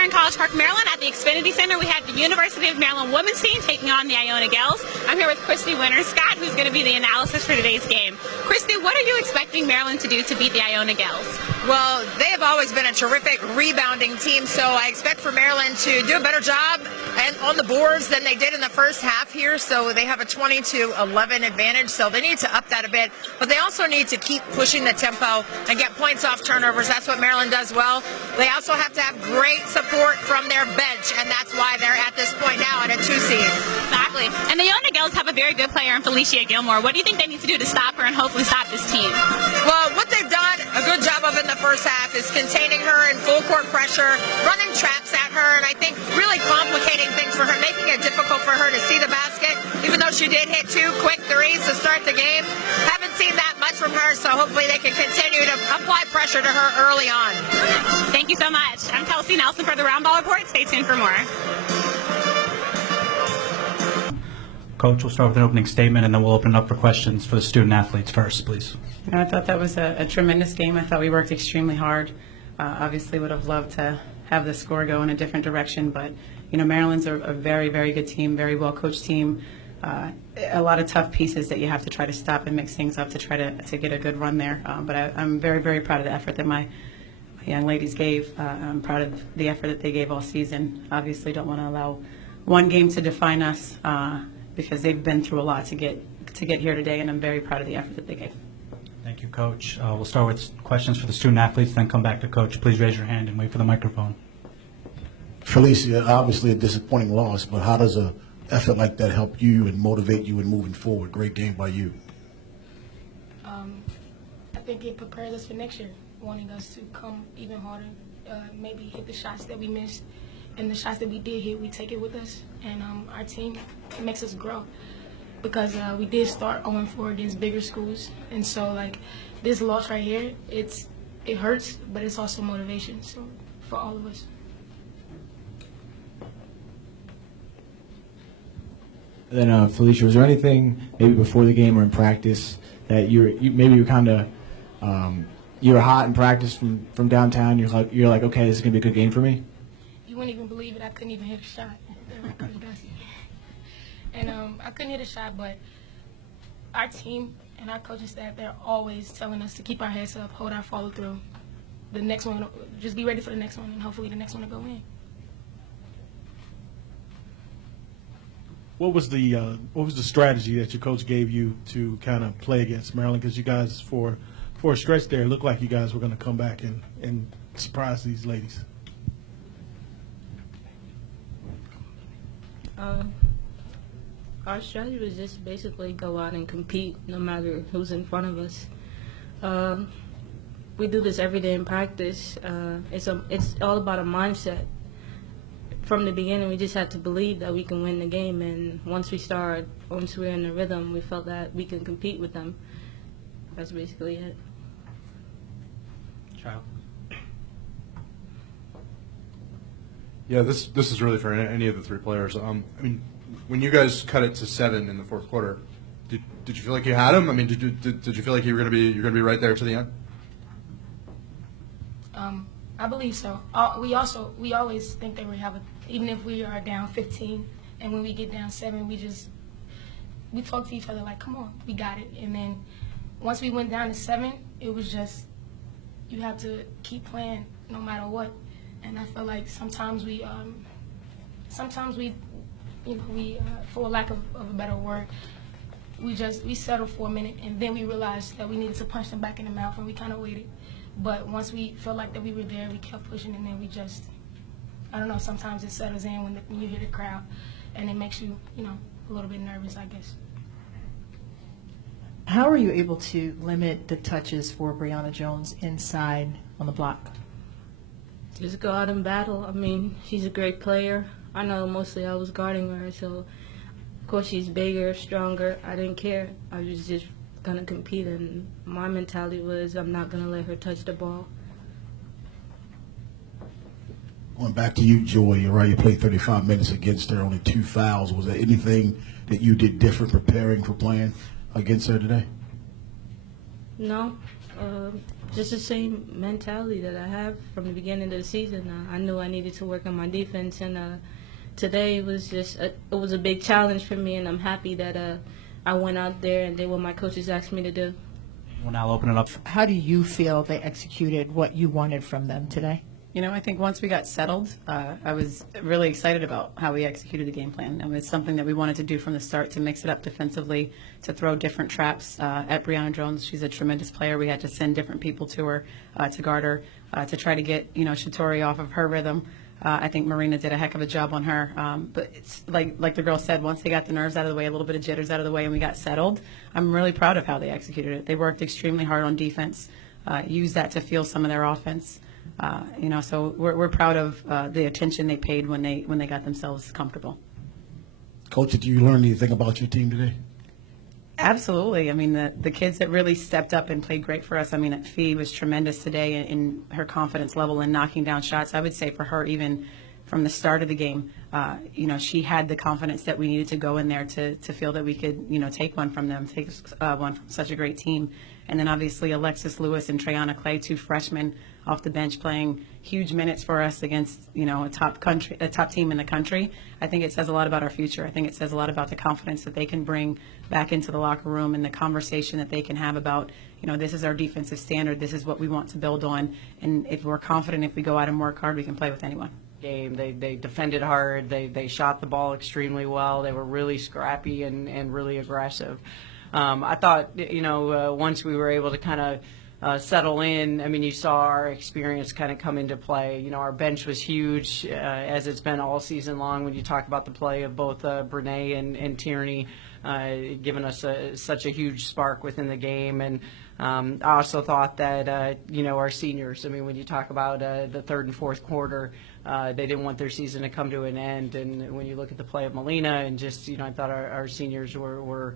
here in College Park, Maryland at the Xfinity Center. We have the University of Maryland women's team taking on the Iona Gaels. I'm here with Christy Winter-Scott, who's going to be the analysis for today's game. Christy, what are you expecting Maryland to do to beat the Iona Gaels? Well, they have always been a terrific rebounding team, so I expect for Maryland to do a better job and on the boards than they did in the first half here. So they have a 20-11 advantage, so they need to up that a bit. But they also need to keep pushing the tempo and get points off turnovers. That's what Maryland does well. They also have to have great support from their bench, and that's why they're at this point now at a 2 seed. Exactly. And the Iona Gaels have a very good player in Felicia Gilmore. What do you think they need to do to stop her and hopefully stop this team? Well, what they've done a good job of in the first half is containing her in full court pressure, running traps at her, and I think really complicating things for her, making it difficult for her to see the basket, even though she did hit 2 quick threes to start the game. Haven't seen that much from her, so hopefully they can continue to apply pressure to her early on. Thank you so much. I'm Kelsey Nelson for the Round Ball Report. Stay tuned for more. Coach, we'll start with an opening statement, and then we'll open it up for questions for the student athletes first, please. I thought that was a tremendous game. I thought we worked extremely hard. Obviously would have loved to have the score go in a different direction, but Maryland's a very, very good team, very well-coached team. A lot of tough pieces that you have to try to stop and mix things up to try to get a good run there. But I'm very, very proud of the effort that my young ladies gave. I'm proud of the effort that they gave all season. Obviously don't want to allow one game to define us because they've been through a lot to get here today, and I'm very proud of the effort that they gave. Thank you, Coach. We'll start with questions for the student athletes, then come back to Coach. Please raise your hand and wait for the microphone. Felicia, obviously a disappointing loss, but how does an effort like that help you and motivate you in moving forward? Great game by you. I think it prepares us for next year, wanting us to come even harder, maybe hit the shots that we missed, and the shots that we did hit, we take it with us, and our team, it makes us grow. Because we did start 0-4 against bigger schools, and so this loss right here, it hurts, but it's also motivation. So for all of us. Then Felicia, was there anything maybe before the game or in practice that you were hot in practice from downtown? You're like, okay, this is gonna be a good game for me. You wouldn't even believe it. I couldn't even hit a shot. And I couldn't hit a shot, but our team and our coaching staff, they're always telling us to keep our heads up, hold our follow through. The next one, just be ready for the next one, and hopefully the next one will go in. What was the strategy that your coach gave you to kind of play against Maryland? Because you guys, for a stretch there, it looked like you guys were going to come back and surprise these ladies. Our strategy was just basically go out and compete no matter who's in front of us. We do this every day in practice. It's all about a mindset. From the beginning, we just had to believe that we can win the game, and once we're in the rhythm, we felt that we can compete with them. That's basically it. Child. Yeah, this is really for any of the 3 players. I mean, when you guys cut it to 7 in the 4th quarter, did you feel like you had them? I mean, did you feel like you're gonna be right there to the end? I believe so. We always think that we have even if we are down 15, and when we get down 7, we talk to each other like, come on, we got it. And then once we went down to 7, it was just you have to keep playing no matter what. And I feel like sometimes we for lack of a better word, we settled for a minute, and then we realized that we needed to punch them back in the mouth, and we kind of waited. But once we felt like that we were there, we kept pushing, and then we just, I don't know, sometimes it settles in when you hear the crowd, and it makes you, a little bit nervous, I guess. How are you able to limit the touches for Brianna Jones inside on the block? Just go out and battle. I mean, she's a great player. I know mostly I was guarding her, so of course she's bigger, stronger. I didn't care. I was just going to compete, and my mentality was I'm not going to let her touch the ball. Going back to you, Joy, you're right, you played 35 minutes against her, only 2 fouls. Was there anything that you did different preparing for playing against her today? No. Just the same mentality that I have from the beginning of the season. I knew I needed to work on my defense, and today was just it was a big challenge for me, and I'm happy that I went out there and did what my coaches asked me to do. We'll now open it up. How do you feel they executed what you wanted from them today? You know, I think once we got settled, I was really excited about how we executed the game plan. It's something that we wanted to do from the start, to mix it up defensively, to throw different traps at Brianna Jones. She's a tremendous player. We had to send different people to her to guard her, to try to get, Shatori off of her rhythm. I think Marina did a heck of a job on her. But it's like the girl said, once they got the nerves out of the way, a little bit of jitters out of the way, and we got settled, I'm really proud of how they executed it. They worked extremely hard on defense, used that to fuel some of their offense. So we're proud of the attention they paid when they got themselves comfortable. Coach, did you learn anything about your team today? Absolutely. I mean, the kids that really stepped up and played great for us. I mean, Fee was tremendous today in her confidence level and knocking down shots. I would say for her, even from the start of the game, she had the confidence that we needed to go in there to feel that we could, take one from them, take one from such a great team. And then obviously Alexis Lewis and Treyana Clay, 2 freshmen off the bench, playing huge minutes for us against, a top team in the country. I think it says a lot about our future. I think it says a lot about the confidence that they can bring back into the locker room, and the conversation that they can have about, this is our defensive standard, this is what we want to build on. And if we're confident, if we go out and work hard, we can play with anyone. Game. They defended hard. They shot the ball extremely well. They were really scrappy and really aggressive. I thought, once we were able to kind of settle in, I mean, you saw our experience kind of come into play. Our bench was huge, as it's been all season long. When you talk about the play of both Brene and Tierney, giving us such a huge spark within the game. And I also thought that, our seniors, I mean, when you talk about the third and fourth quarter, they didn't want their season to come to an end. And when you look at the play of Melina and just, I thought our seniors were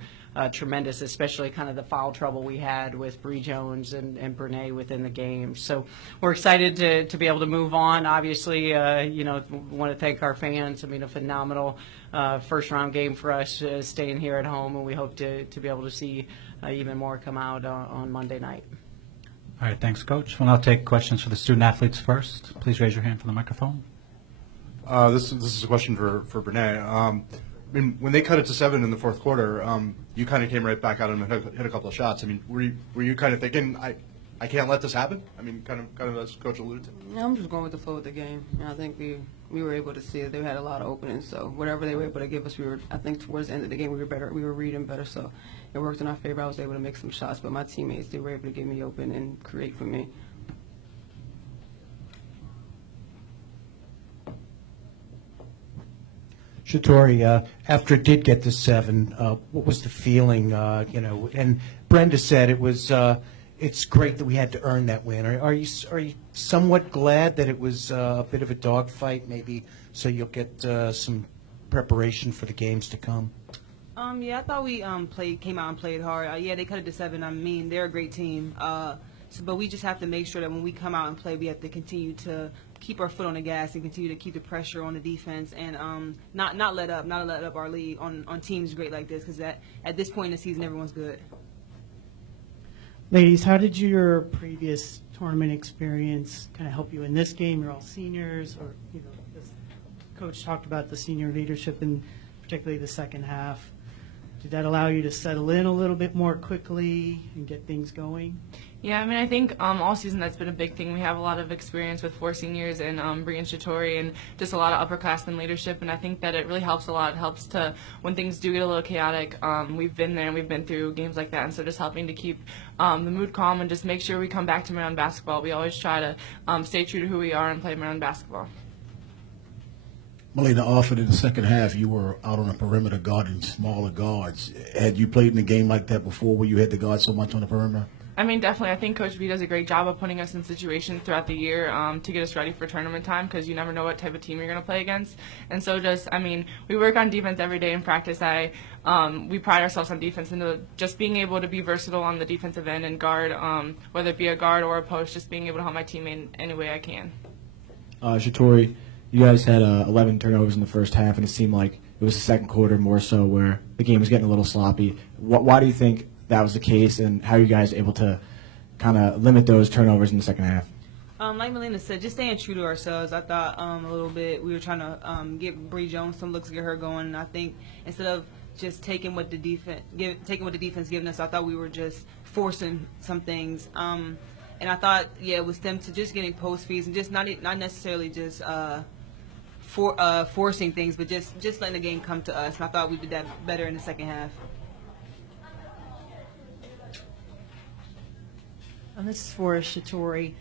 tremendous, especially kind of the foul trouble we had with Bree Jones and Brene within the game. So we're excited to be able to move on. Obviously, want to thank our fans. I mean, a phenomenal first-round game for us, staying here at home, and we hope to be able to see even more come out on Monday night. All right, thanks, Coach. We'll now take questions for the student-athletes first. Please raise your hand for the microphone. This is a question for Brene. I mean, when they cut it to 7 in the fourth quarter, you kind of came right back out and hit a couple of shots. I mean, were you kind of thinking, I can't let this happen? I mean, kind of as Coach alluded to. Yeah, I'm just going with the flow of the game. I think we were able to see it. They had a lot of openings, so whatever they were able to give us, I think towards the end of the game we were better. We were reading better, so it worked in our favor. I was able to make some shots, but my teammates, they were able to get me open and create for me. Shatori, after it did get to 7, what was the feeling? And Brenda said it was. It's great that we had to earn that win. Are you somewhat glad that it was a bit of a dogfight, maybe, so you'll get some preparation for the games to come? Yeah, I thought we came out and played hard. Yeah, they cut it to 7. I mean, they're a great team. But we just have to make sure that when we come out and play, we have to continue to keep our foot on the gas and continue to keep the pressure on the defense and not let up our lead on teams great like this, because at this point in the season, everyone's good. Ladies, how did your previous tournament experience kind of help you in this game? You're all seniors, or this coach talked about the senior leadership in particularly the second half. Did that allow you to settle in a little bit more quickly and get things going? Yeah, I mean, I think all season that's been a big thing. We have a lot of experience with 4 seniors and Bree and Shatori, and just a lot of upperclassmen leadership, and I think that it really helps a lot. It helps to, when things do get a little chaotic, we've been there and we've been through games like that, and so just helping to keep the mood calm and just make sure we come back to Maryland basketball. We always try to stay true to who we are and play Maryland basketball. Melina, often in the second half, you were out on the perimeter guarding smaller guards. Had you played in a game like that before where you had to guard so much on the perimeter? I mean, definitely. I think Coach B does a great job of putting us in situations throughout the year to get us ready for tournament time, because you never know what type of team you're going to play against. And so we work on defense every day in practice. We pride ourselves on defense, and just being able to be versatile on the defensive end and guard, whether it be a guard or a post, just being able to help my teammate in any way I can. Shatori, you guys had 11 turnovers in the first half, and it seemed like it was the second quarter more so where the game was getting a little sloppy. Why do you think that was the case, and how are you guys able to kind of limit those turnovers in the second half? Like Melina said, just staying true to ourselves. I thought a little bit we were trying to get Bree Jones some looks, get her going. And I think instead of just taking what the defense giving us, I thought we were just forcing some things. And I thought, yeah, it was them to just getting post feeds and just not necessarily just forcing things, but just letting the game come to us. And I thought we did that better in the second half. And this is for Shatori.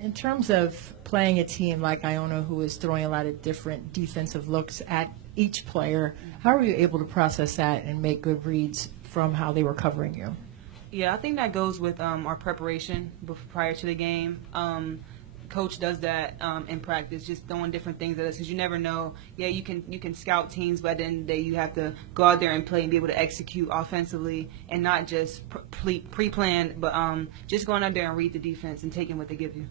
In terms of playing a team like Iona, who is throwing a lot of different defensive looks at each player, how were you able to process that and make good reads from how they were covering you? Yeah, I think that goes with our preparation prior to the game. Coach does that in practice, just throwing different things at us because you never know. Yeah, you can scout teams, but at the end of the day, you have to go out there and play and be able to execute offensively and not just pre-plan, but just going out there and read the defense and taking what they give you.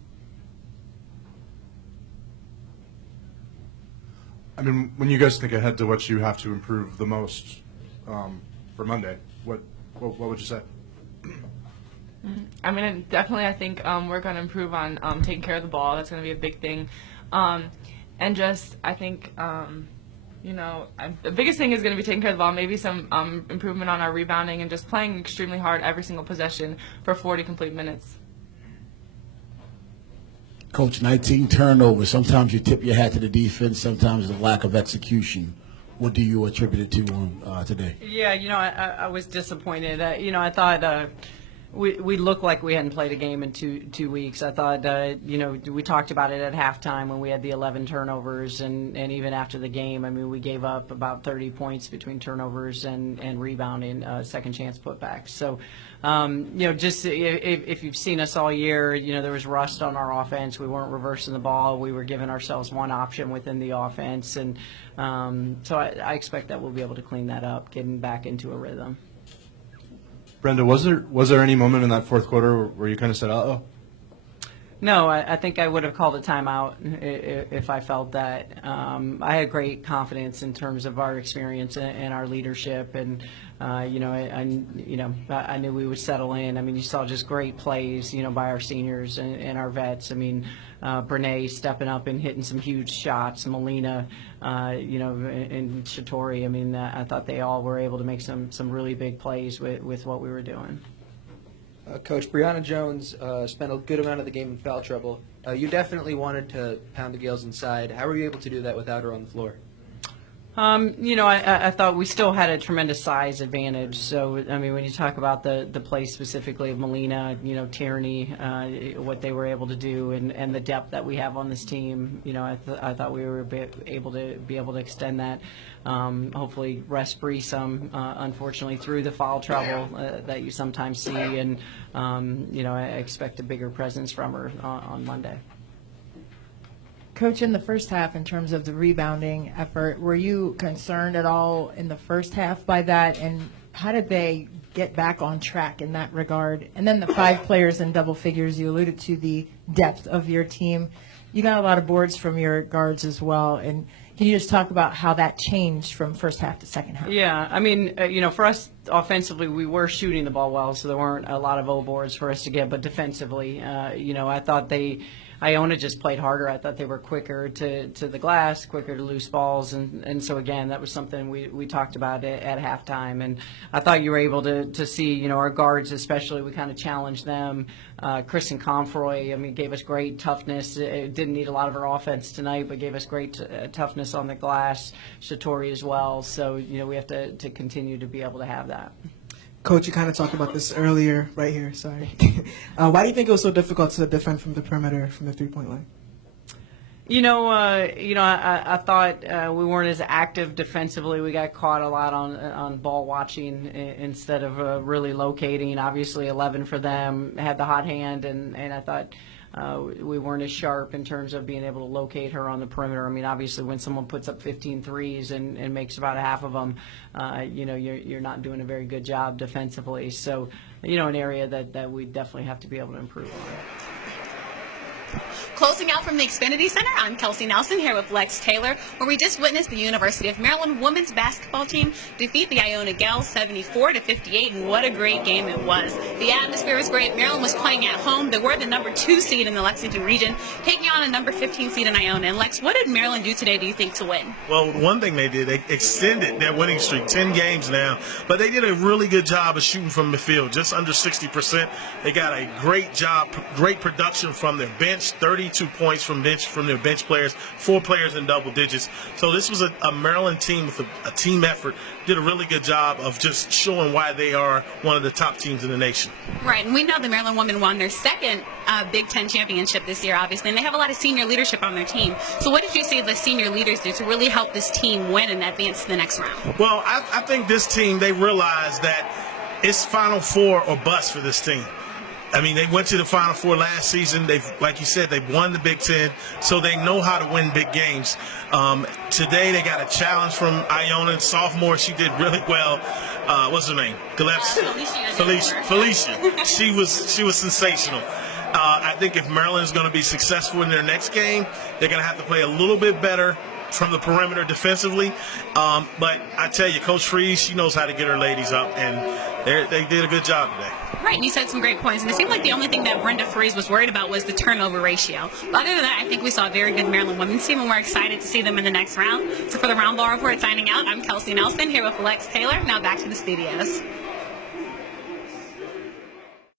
I mean, when you guys think ahead to what you have to improve the most for Monday, what would you say? I mean, definitely, I think we're going to improve on taking care of the ball. That's going to be a big thing. And just, I think, the biggest thing is going to be taking care of the ball, maybe some improvement on our rebounding and just playing extremely hard every single possession for 40 complete minutes. Coach, 19 turnovers. Sometimes you tip your hat to the defense, sometimes the lack of execution. What do you attribute it to today? Yeah, I was disappointed. I thought we looked like we hadn't played a game in two weeks. I thought, we talked about it at halftime when we had the 11 turnovers, and even after the game, I mean, we gave up about 30 points between turnovers and rebounding, second chance putbacks. So, just if you've seen us all year, there was rust on our offense. We weren't reversing the ball. We were giving ourselves one option within the offense, and so I expect that we'll be able to clean that up, getting back into a rhythm. Brenda, was there any moment in that fourth quarter where you kind of said, "Uh-oh"? No, I think I would have called a timeout if I felt that. I had great confidence in terms of our experience and our leadership, and I knew we would settle in. I mean, you saw just great plays, by our seniors and our vets. I mean, Brene stepping up and hitting some huge shots, Melina, and Shatori. I mean, I thought they all were able to make some really big plays with what we were doing. Coach, Brianna Jones spent a good amount of the game in foul trouble. You definitely wanted to pound the Gaels inside. How were you able to do that without her on the floor? I thought we still had a tremendous size advantage. So, I mean, when you talk about the play specifically of Melina, Tierney, what they were able to do and the depth that we have on this team, I thought we were able to extend that. Hopefully rest Bree some, unfortunately, through the foul trouble that you sometimes see. And, I expect a bigger presence from her on Monday. Coach, in the first half, in terms of the rebounding effort, were you concerned at all in the first half by that? And how did they get back on track in that regard? And then the 5 players in double figures, you alluded to the depth of your team. You got a lot of boards from your guards as well. And can you just talk about how that changed from first half to second half? Yeah, I mean, for us offensively, we were shooting the ball well, so there weren't a lot of O boards for us to get. But defensively, I thought Iona just played harder. I thought they were quicker to the glass, quicker to loose balls, and so again, that was something we talked about at halftime. And I thought you were able to see, our guards especially, we kind of challenged them. Kristen Comfroy, I mean, gave us great toughness. It didn't need a lot of her offense tonight, but gave us great toughness on the glass. Shatori as well. So, we have to continue to be able to have that. Coach, you kind of talked about this earlier, right here, sorry. Why do you think it was so difficult to defend from the perimeter, from the three-point line? I thought we weren't as active defensively. We got caught a lot on ball watching instead of really locating. Obviously, 11 for them, had the hot hand, and I thought we weren't as sharp in terms of being able to locate her on the perimeter. I mean, obviously, when someone puts up 15 threes and makes about half of them, you're not doing a very good job defensively. So, an area that we definitely have to be able to improve on. Closing out from the Xfinity Center, I'm Kelsey Nelson here with Lex Taylor, where we just witnessed the University of Maryland women's basketball team defeat the Iona Gaels 74-58, and what a great game it was. The atmosphere was great. Maryland was playing at home. They were the number 2 seed in the Lexington region, taking on a number 15 seed in Iona. And Lex, what did Maryland do today, do you think, to win? Well, one thing they did, they extended their winning streak, 10 games now, but they did a really good job of shooting from the field, just under 60%. They got a great job, great production from their bench, 32 points from their bench players, 4 players in double digits. So this was a Maryland team with a team effort, did a really good job of just showing why they are one of the top teams in the nation. Right, and we know the Maryland women won their second Big Ten championship this year, obviously, and they have a lot of senior leadership on their team. So what did you see the senior leaders do to really help this team win and advance to the next round? Well, I think this team, they realized that it's Final Four or bust for this team. I mean, they went to the Final Four last season. Like you said, they've won the Big Ten, so they know how to win big games. Today, they got a challenge from Iona, sophomore. She did really well. What's her name? Felicia. She was sensational. I think if Maryland is going to be successful in their next game, they're going to have to play a little bit better from the perimeter defensively. But I tell you, Coach Freeze, she knows how to get her ladies up, and they did a good job today. Right, and you said some great points, and it seemed like the only thing that Brenda Freeze was worried about was the turnover ratio. But other than that, I think we saw a very good Maryland women's team, and we're excited to see them in the next round. So for the Round Ball Report, signing out, I'm Kelsey Nelson here with Lex Taylor. Now back to the studios.